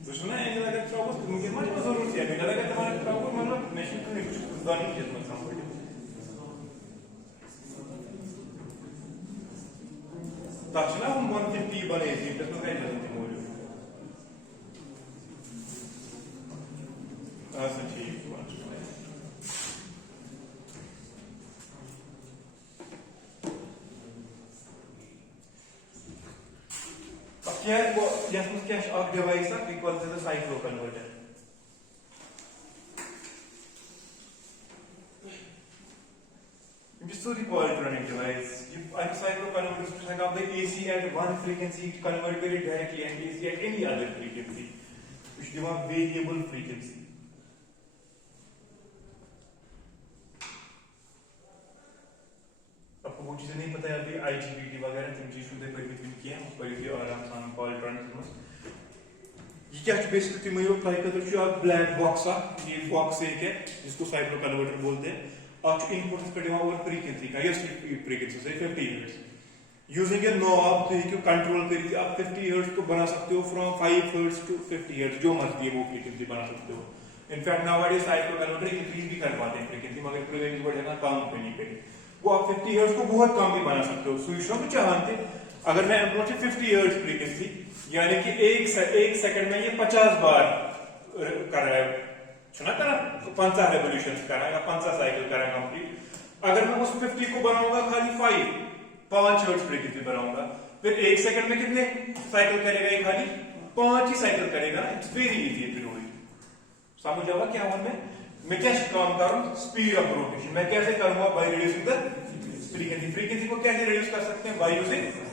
तो सुना है कि अगर प्रॉब्लम मुझे मत जरूर है मेरा लगा तुम्हारा प्रॉब्लम मतलब मिशन को कुछ गानी है तो समझ ताकि हम 150 बने थे तो मैं नहीं जानती मौजूद ऐसा ठीक अब क्या वो जैसे क्या ऑफ डिवाइस है equal to the cyclo converter Missouri polytronic device. I'm cyclo converters to check out the AC at one frequency to convert it directly and AC at any other frequency, which give a variable frequency. आपको वो चीजें नहीं पता है अभी IGBT वगैरह तीन चीजों पे परिमित किए हैं उस पर भी आराम से polytronic में ये क्या बेसिकली मैं वो ट्राई करता हूँ जो ब्लैक बॉक्स है ये बॉक्स एक है जिसको साइक्लो कन्वर्टर बोलते हैं और इनपुट पे डिवाइड ओवर फ्रीक्वेंसी का यस फ्रीक्वेंसी से 50 हर्ट्ज यूजिंग ए नॉब तो ये कंट्रोल करिए आप 50 हर्ट्ज को बना सकते हो फ्रॉम 5 हर्ट्ज टू 50 हर्ट्ज जो मर्जी है वो फ्रीक्वेंसी बना सकते हो in fact nowadays cyclo converter increase भी कर पाते हैं फ्रीक्वेंसी मगर फ्रीक्वेंसी बढ़ेगा कम पे नहीं पे वो आप 50 हर्ट्ज को बहुत कम भी बना सकते हो स्विच में चाहते अगर मैं अप्रोच 50 हर्ट्ज फ्रीक्वेंसी यानी कि एक सेकंड में ये 50 बार कर रहा है, सुना करा 50 रेवोल्यूशंस करा या 50 साइकिल करा कंप्लीट। अगर मैं उस 50 को बनाऊंगा खाली 5 हर्ट्ज फ्रीक्वेंसी बनाऊंगा, फिर 1 सेकंड में कितने साइकिल करेगा ये? खाली 5 ही साइकिल करेगा। It's very easy to do it. समझ आवा क्या हुआ? मैं क्या काम कर रहा हूं? स्पीड ऑफ रोटेशन मैं कैसे करूंगा? By reducing the frequency. Frequency को कैसे रिड्यूस कर सकते हैं? By using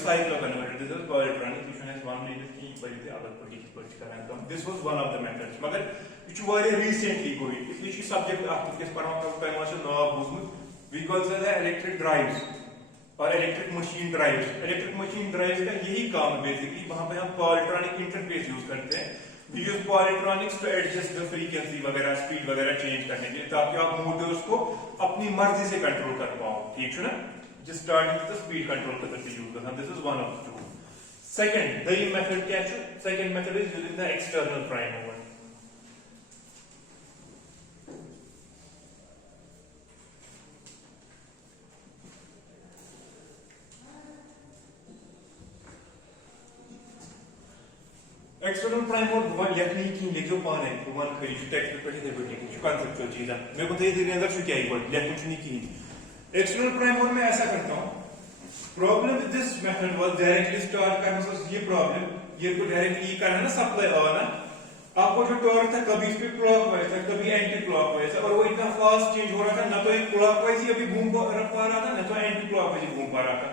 cycle converter. This is called transition as one reason की वजह से अलग पढ़ कर रहा हूं। This was one of the methods, मगर ये जो वारे recently कोई इसलिए ये सब्जेक्ट आप किस पर हम कब टाइम से नाम बुझमुत we call it electric drives और electric machine drives। electric machine drives का यही काम है बेसिकली, वहां पे हम polytronic interface यूज करते हैं। We use polytronics to adjust the frequency वगैरह स्पीड वगैरह चेंज करने के लिए, ताकि आप मोटर्स को अपनी मर्जी से कंट्रोल कर पाओ। ठीक है ना? Just starting with the speed control method to use करना। This is one of the two. Second, the method क्या है? Second method is using the external prime mover. External prime mode one लिखनी की लिखो पाने वन खरी text पे देखो ठीक है कांसेप्चुअल चीज है। मेरे को तो ये अंदर से क्या ही वर्ड लिखनी की। एक्सटर्नल प्राइम मोड में ऐसा करता हूं। Problem with this method was directly start करने से ये प्रॉब्लम, ये को डायरेक्टली करना ना सप्लाई आना, आपको जो टॉर्क था कभी इस पे क्लॉकवाइज था कभी एंटी क्लॉकवाइज था, और वो इतना फास्ट चेंज हो रहा था, ना तो एक क्लॉकवाइज ही अभी घूम पा रहा था, ना तो एंटी क्लॉकवाइज घूम पा रहा था।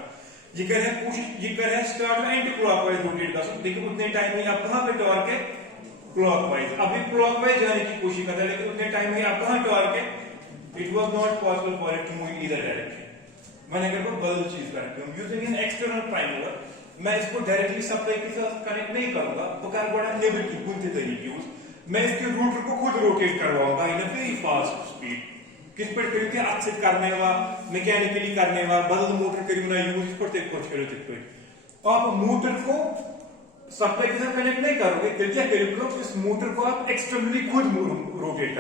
ये कर रहे हैं कोशिश, ये कर रहे हैं स्टार्ट में एंटी क्लॉकवाइज रोटेट कर सकते, लेकिन उतने टाइम में आप कहां पे टॉर्क है? क्लॉकवाइज। अभी क्लॉकवाइज जाने की कोशिश करता है, लेकिन उतने टाइम में आप कहां टॉर्क है? It was not possible for it to move in either direction. मैंने अगर वो बदल चीज करती हूं using an external prime mover, मैं इसको डायरेक्टली सप्लाई के साथ कनेक्ट नहीं करूंगा, बकार बड़ा नेगेटिव कुछ तरीके यूज, मैं इसके रूटर को खुद रोटेट करवाऊंगा इन अ वेरी फास्ट स्पीड। किस पर करियो कि अच्छे करने वा मैकेनिकली करने वा बदल मोटर करियो ना यूज करते कुछ करियो तो आप मोटर को सप्लाई के साथ कनेक्ट नहीं करोगे, फिर क्या करोगे? इस मोटर को आप एक्सटर्नली खुद रोटेट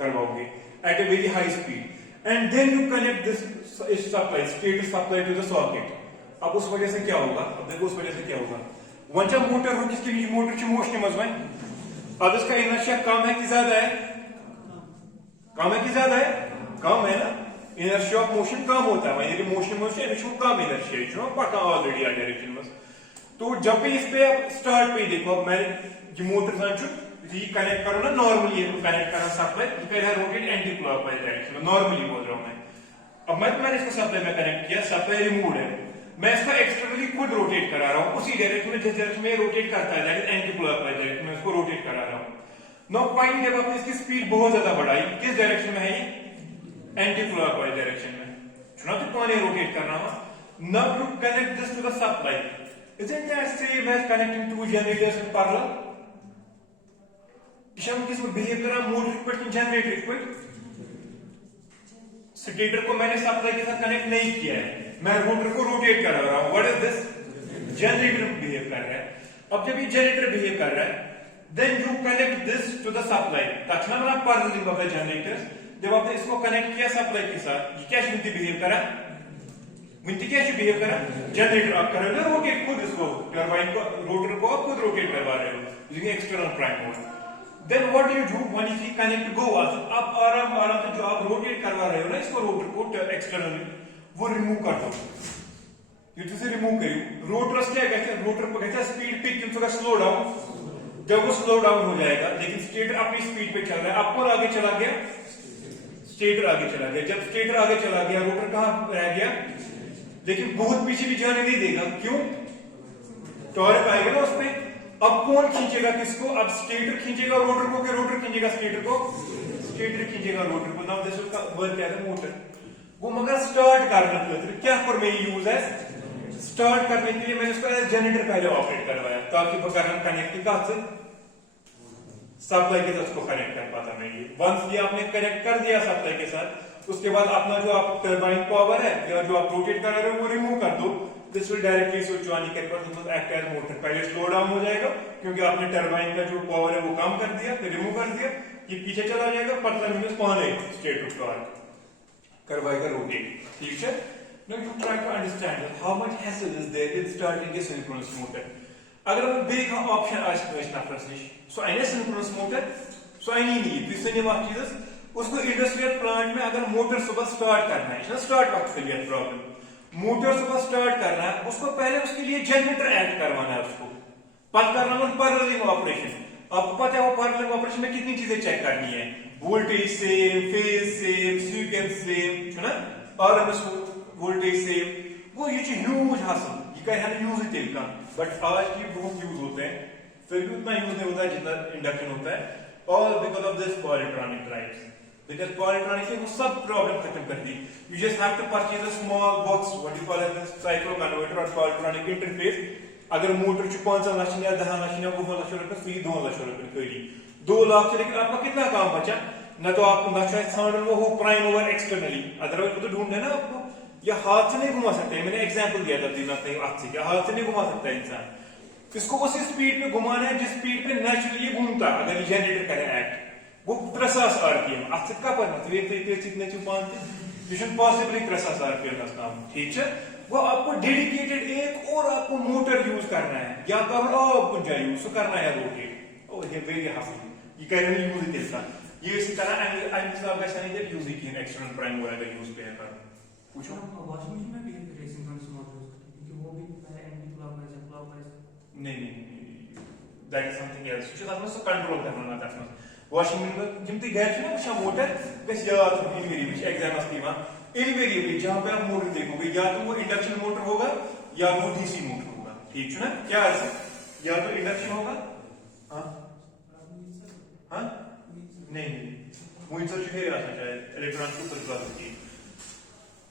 करवाओगे at a very high speed and then you connect this supply status supply to the socket. अब उस वजह से क्या होगा? अब देखो उस वजह से क्या होगा। वंचा मोटर हो जिसके बीच मोटर की मोशन मजबूत, अब इसका इनर्शिया कम है कि ज्यादा है? कम है कि ज्यादा है? कम है ना। इनर्शिया ऑफ मोशन कम होता है, यानी मोशन मोशन इसमें कम इनर्शिया है, जो पता ऑलरेडी आ डायरेक्शन में। तो जब भी इस पे आप स्टार्ट पे देखो, अब मैं ये मोटर सांचू ये कनेक्ट करो ना नॉर्मली, ये कनेक्ट करा सप्लाई ये कर रहा है रोटेट एंटी क्लॉकवाइज डायरेक्शन में, नॉर्मली बोल रहा हूं मैं। अब मैंने इसको सप्लाई में कनेक्ट किया, सप्लाई रिमूव है, मैं इसको एक्सटर्नली खुद रोटेट करा रहा हूं उसी डायरेक्शन में जिस डायरेक्शन में रोटेट करता है, that is anti clockwise direction में, इसको रोटेट करा रहा हूं। नाउ फाइंड जब आपने इसकी स्पीड बहुत ज्यादा बढ़ाई, किस डायरेक्शन में है ये? एंटी क्लॉकवाइज डायरेक्शन में। चुना तो कौन है रोटेट करना हो? Now you connect this to the supply, isn't that same as connecting two generators in parallel? हम किस में बिहेव कर रहा है? मोटर पर जनरेटर पर स्टेटर को मैंने सप्लाई के साथ कनेक्ट नहीं किया है, मैं रोटर को रोटेट कर रहा हूं। What is this? Generator behave कर रहा है। अब जब ये जनरेटर बिहेव कर रहा है, then you connect this to the supply, तक्षण बना पैरेलल ऑफ द जनरेटर्स। जब आपने इसको कनेक्ट किया सप्लाई के साथ, ये क्या शुद्ध बिहेव करा? विंटी क्या बिहेव करा? जनरेटर आप कर रहे हो रोटेट खुद, इसको टरबाइन को रोटर को आप खुद रोटेट करवा रहे हो using external prime mover. Then what do you do when you see connect go up? आप आराम से जो आप रोटेट करवा रहे हो ना इसको रोटर को एक्सटर्नली, वो रिमूव कर दो। ये तुझे रिमूव करियो। रोटर क्या कहते हैं? रोटर को कहते हैं स्पीड पिक थोड़ा स्लो डाउन। जब वो स्लो डाउन हो जाएगा, लेकिन स्टेटर अपनी स्पीड पे चल रहा है, आपको आगे चला गया, स्टेटर आगे चला गया। जब स्टेटर आगे चला गया, रोटर कहां रह गया? लेकिन बहुत पीछे भी जाने नहीं देगा। क्यों? टॉर्क आएगा ना उस पे। अब कौन खींचेगा किसको? अब स्टेटर खींचेगा रोटर को कि रोटर खींचेगा स्टेटर को? स्टेटर खींचेगा रोटर को। नाउ दिस का वर्क क्या है? मोटर वो मगर स्टार्ट करने के लिए क्या पर में यूज है? स्टार्ट करने के लिए मैंने इसको जनरेटर पहले ऑपरेट करवाया, ताकि वो करंट कनेक्ट का से सप्लाई के साथ उसको कनेक्ट कर पाता मैं। ये वंस ये आपने कनेक्ट कर दिया सप्लाई के साथ, उसके बाद अपना जो आप टरबाइन पावर है या जो आप रोटेट कर रहे हो वो रिमूव कर दो। This will directly switch on act as motor. पहले स्लो डाउन हो जाएगा क्योंकि आपने टरबाइन का जो पावर है वो कम कर दिया, फिर रिमूव कर दिया, ये पीछे चला जाएगा, पतला मींस पहले स्टेट ऑफ टॉर्क करवाएगा रोटेट। ठीक है? Now you try to understand how much hassle is there in starting a synchronous motor. अगर वो बे ऑप्शन नफरस नश सो अने सिंक्रोनस मोटर सो अनी नहीं तुम सनिम चीज उसको इंडस्ट्रियल प्लांट में अगर मोटर सुबह स्टार्ट करना है स्टार्ट वक्त फेलियर प्रॉब्लम मोटर सुबह स्टार्ट करना है उसको पहले उसके लिए जनरेटर ऐड करवाना है उसको पत करना है पैरेललिंग ऑपरेशन आपको पता है वो पैरेललिंग ऑपरेशन में कितनी चीजें चेक करनी है voltage same phase same sequence same है ना आरएमएस वोल्टेज सेम वो ये ह्यूज हासिल ये कह यूज तेल का बट आज की बहुत यूज होते हैं फिर भी उतना यूज नहीं होता है जितना इंडक्शन होता है all because of this polytronic drives because polytronic ने वो सब प्रॉब्लम खत्म कर दी you just have to purchase a small box what you call as a cyclo converter or polytronic interface अगर मोटर 5 लाख या 10 लाख या 20 लाख रुपए फ्री 2 लाख रुपए खरीदी 2 लाख से लेकिन आपका कितना काम बचा न तो आपको ना शायद साउंड वो प्राइम ओवर एक्सटर्नली अदरवाइज वो तो ढूंढना है ना आपको या हाथ से नहीं घुमा सकते मैंने एग्जांपल दिया था दिन अपने हाथ से हाथ से नहीं घुमा सकता इंसान इसको उसी स्पीड पे घुमाना है जिस स्पीड पे नेचुरली घूमता अगर ये जनरेटर करे एक्ट वो 300 आरपीएम अत कपर पॉसिबली 300 आरपीएम का काम ठीक है वो आपको डेडिकेटेड एक और आपको मोटर यूज करना है या करो आप कुछ यूज करना है रोटेट और ये वेरी हासिल ये करें यूज देता ये इसी तरह हिसाब का शायद यूज ही किया एक्सटर्नल प्राइम वाला यूज पे कर पूछो वॉशिंग मशीन में भी रेसिंग कंट्रोल मोटर क्योंकि वो भी एंटी क्लॉकवाइज नहीं that is something else you should also control करना दैट मस्ट वॉशिंग मशीन में जिम ती गैस ना वो मोटर गस याद इनवेरिएबल एग्जाम अस्तीमा इनवेरिएबल जहां पे आप मोटर देखोगे या तो वो इंडक्शन मोटर होगा या वो डीसी मोटर होगा ठीक है ना क्या है या तो इंडक्शन होगा हां हां नहीं मुझे जो है आना चाहिए इलेक्ट्रॉनिक सुपर क्लासिटी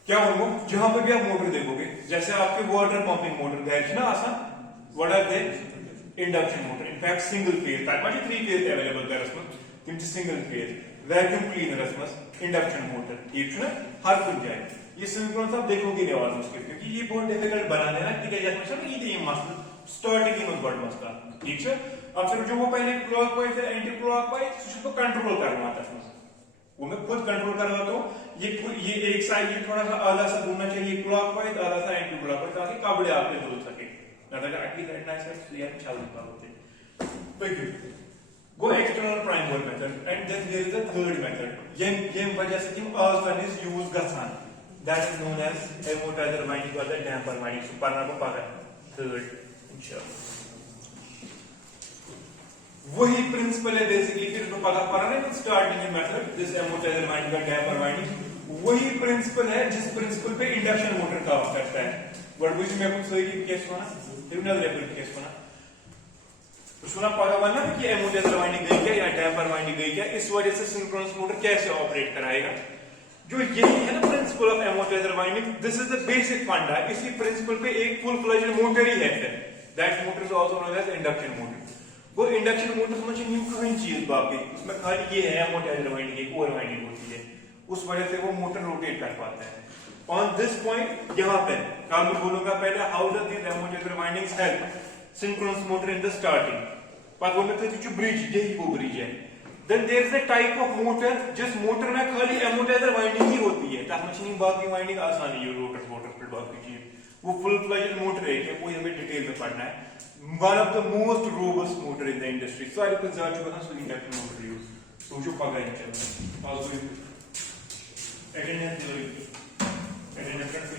क्या होगा जहां पे भी आप मोटर देखोगे जैसे आपके वाटर पंपिंग मोटर गैस ना आसान what are they induction motor in fact single phase that much 3 phase available there is किंतु single phase vacuum cleaner is induction motor ठीक है ना हर कुछ जाए ये सिंक्रोनस आप देखोगे नहीं और उसके क्योंकि ये बहुत डिफिकल्ट बनाना है ना कि जैसे मतलब ये मसला स्टार्टिंग में बहुत मसला ठीक है अब फिर जो वो पहले क्लॉकवाइज है एंटी क्लॉकवाइज उसको कंट्रोल करना आता है वो मैं खुद कंट्रोल करवाता हूं ये एक साइड ये थोड़ा सा आधा सा घूमना चाहिए क्लॉकवाइज आधा सा एंटी क्लॉकवाइज ताकि कपड़े आपके धुल सके Go external prime wall method and then there is a third method yem wajah se tim as is use gasan that is known as amortizer winding or the damper winding so parna ko paga third inshallah वही principal है basically फिर तो पता पड़ा ना starting method this amortizer winding or damper winding वही principal है जिस प्रिंसिपल पे इंडक्शन मोटर काम करता है बट मुझे मैं कुछ सही केस होना ट्रिब्यूनल लेवल केस होना सुना पता वरना कि एमोटाइजर वाइंडिंग गई क्या या डैम्पर वाइंडिंग गई क्या इस वजह से सिंक्रोनस मोटर कैसे ऑपरेट कराएगा जो यही है ना principle of amortisseur winding this is the basic funda इसी प्रिंसिपल पे एक फुल फ्लेज्ड मोटर ही है that motor is also known as induction motor वो इंडक्शन मोटर में नहीं कोई चीज बाकी उसमें खाली ये है एमोटाइजर वाइंडिंग एक और वाइंडिंग होती है उस वजह से वो मोटर रोटेट कर पाता है On this point, यहाँ पे काम मैं बोलूँगा पहले how does these amortizer windings help synchronous motor in the starting? पर वो मतलब जो bridge यही वो bridge है. Then there is a type of motor जिस मोटर में खाली amortizer winding ही होती है. ताकि मशीनिंग बाकी winding आसान है ये रोटर मोटर पर बाकी चीज. वो full fledged motor है क्या कोई हमें डिटेल में पढ़ना है. One of the most robust motor in the industry. सारे कुछ ज़्यादा चुका था so induction motor use. So जो पगा है चलना. Also attendance theory. And in a front